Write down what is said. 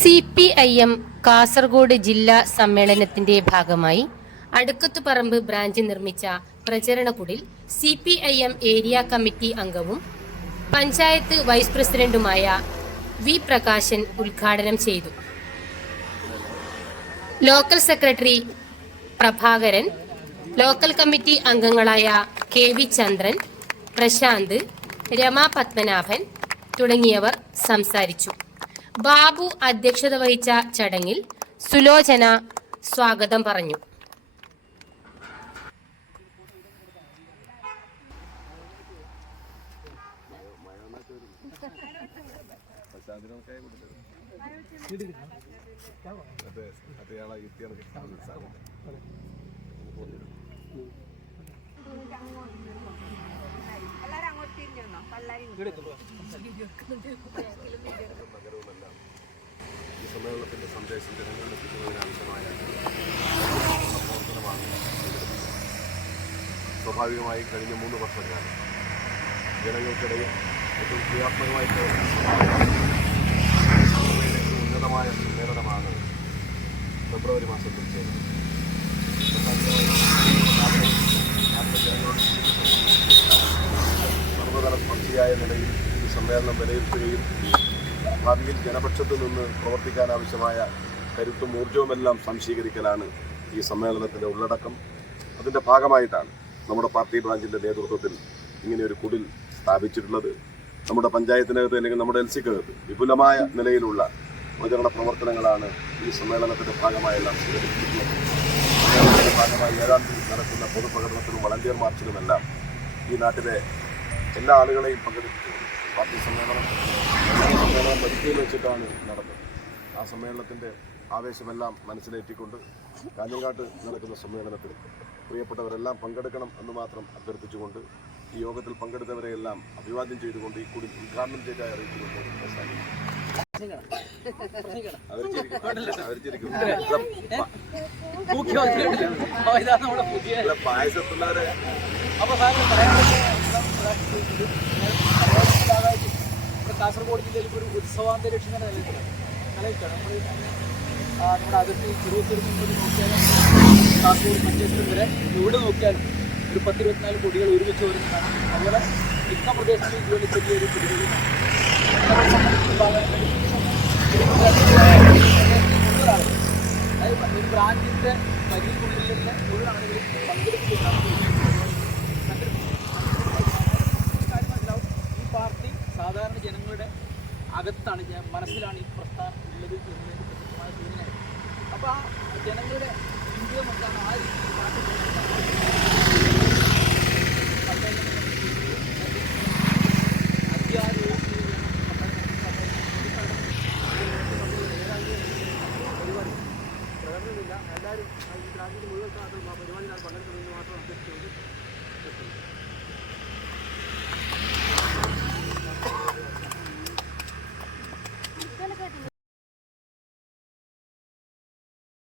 C P I M Kasaragod ജില്ലാ സമ്മേളനത്തിന്റെ ഭാഗമായി അടുക്കത്തുപറമ്പ് ബ്രാഞ്ച് നിർമ്മിച്ച പ്രചരണക്കുടിൽ C P I M area committee അംഗവും പഞ്ചായത്ത് വൈസ് പ്രസിഡന്റുമായ വി പ്രകാശൻ ഉദ്ഘാടനം ചെയ്തു. Local secretary Prabhakaran local committee അംഗങ്ങളായ കെ വി ചന്ദ്രൻ പ്രശാന്ത് രമാ പത്മനാഭൻ തുടങ്ങിയവർ സംസാരിച്ചു. ബാബു അധ്യക്ഷത വഹിച്ച ചടങ്ങിൽ സുലോചന സ്വാഗതം പറഞ്ഞു. എല്ലാരും അങ്ങോട്ട് തിരിഞ്ഞു നിന്നോ ഈ സമ്മേളനത്തിന്റെ സന്ദേശം ജനങ്ങളിലെത്തിക്കുന്നതിനാവശ്യമായ പ്രവർത്തനമാണ് സ്വാഭാവികമായി കഴിഞ്ഞ മൂന്ന് വർഷക്കാലം ജനങ്ങൾക്കിടയിൽ ഏറ്റവും ക്രിയാത്മകമായി ഉന്നതമായ സമ്മേളനമാണ് ഫെബ്രുവരി മാസത്തിൽ ചേരുന്നത് സമ്മേളനം വിലയിരുത്തുകയും ഭാവിയിൽ ജനപക്ഷത്തു നിന്ന് പ്രവർത്തിക്കാനാവശ്യമായ കരുത്തും ഊർജവുമെല്ലാം സംശീകരിക്കലാണ് ഈ സമ്മേളനത്തിന്റെ ഉള്ളടക്കം. അതിന്റെ ഭാഗമായിട്ടാണ് നമ്മുടെ പാർട്ടി ബ്രാഞ്ചിന്റെ നേതൃത്വത്തിൽ ഇങ്ങനെയൊരു കുടിൽ സ്ഥാപിച്ചിട്ടുള്ളത്. നമ്മുടെ പഞ്ചായത്തിനകത്ത് അല്ലെങ്കിൽ നമ്മുടെ എൽ സിക്കകത്ത് വിപുലമായ നിലയിലുള്ള പ്രചരണ പ്രവർത്തനങ്ങളാണ് ഈ സമ്മേളനത്തിന്റെ ഭാഗമായെല്ലാം സ്വീകരിച്ചിട്ടുള്ളത് സമ്മേളനത്തിന്റെ ഭാഗമായി ഏഴാം തീയതി നടക്കുന്ന പൊതുപ്രകടനത്തിനും വളണ്ടിയർ മാർച്ചിനുമെല്ലാം ഈ നാട്ടിലെ എല്ലാ ആളുകളെയും പങ്കെടുപ്പിച്ചു പാർട്ടി സമ്മേളനം പരിധിയിൽ വെച്ചിട്ടാണ് നടന്നത്. ആ സമ്മേളനത്തിന്റെ ആവേശമെല്ലാം മനസ്സിലേറ്റിക്കൊണ്ട് കാഞ്ഞങ്ങാട്ട് നടക്കുന്ന സമ്മേളനത്തിൽ പ്രിയപ്പെട്ടവരെല്ലാം പങ്കെടുക്കണം എന്ന് മാത്രം അഭ്യർത്ഥിച്ചുകൊണ്ട് ഈ യോഗത്തിൽ പങ്കെടുത്തവരെയെല്ലാം അഭിവാദ്യം ചെയ്തുകൊണ്ട് ഈ കൂടി ഉദ്ഘാടനം ചെയ്തായി അറിയിച്ചുകൊണ്ട് ചിരിക്കും. ഇതാണ് നമ്മുടെ പുതിയ ഇവിടെ പായസത്തില്ലാതെ അപ്പൊ സാറിന് പറയാനുള്ളത് നമ്മുടെ കാസർഗോഡ് ജില്ലയിൽ ഒരു ഉത്സവാന്തരീക്ഷം തന്നെ നിലനിൽക്കുകയാണ് നിലനിൽക്കുകയാണ് നമ്മൾ നമ്മുടെ അതിർത്തി ചെറുപ്പത്തിൽ നോക്കിയാലും കാസർഗോഡ് മഞ്ചേശ്വരം വരെ എവിടെ നോക്കിയാലും ഒരു പത്ത് ഇരുപത്തിനാല് കൊടികൾ ഒരുമിച്ച് വരുന്നതാണ് അതുപോലെ മിക്ക പ്രദേശത്തും ഇതുപോലെ ചെറിയൊരു കുടികളിലാണ് അതായത് ഒരു ബ്രാഞ്ചിന്റെ പരിധിക്കുള്ളിലുള്ള മുഴുവൻ ആളുകളും കാര്യം മനസ്സിലാവും ഈ പാർട്ടി സാധാരണ അകത്താണ് ഞാൻ മനസ്സിലാണ് ഈ പ്രസ്ഥാനം ഉള്ളത് എന്നതിന് കൃത്യമായ സൂചനയാണ് അപ്പോൾ ആ ജനങ്ങളുടെ ഇന്ത്യ നോക്കാണ് ആ രീതിയിൽ പ്രകടനമില്ല എല്ലാവരും ഈ രാജ്യത്തെ മുഴുവൻ പരിപാടികൾ പങ്കെടുക്കണമെന്ന് മാത്രം അഭ്യർത്ഥിച്ചുകൊണ്ട്.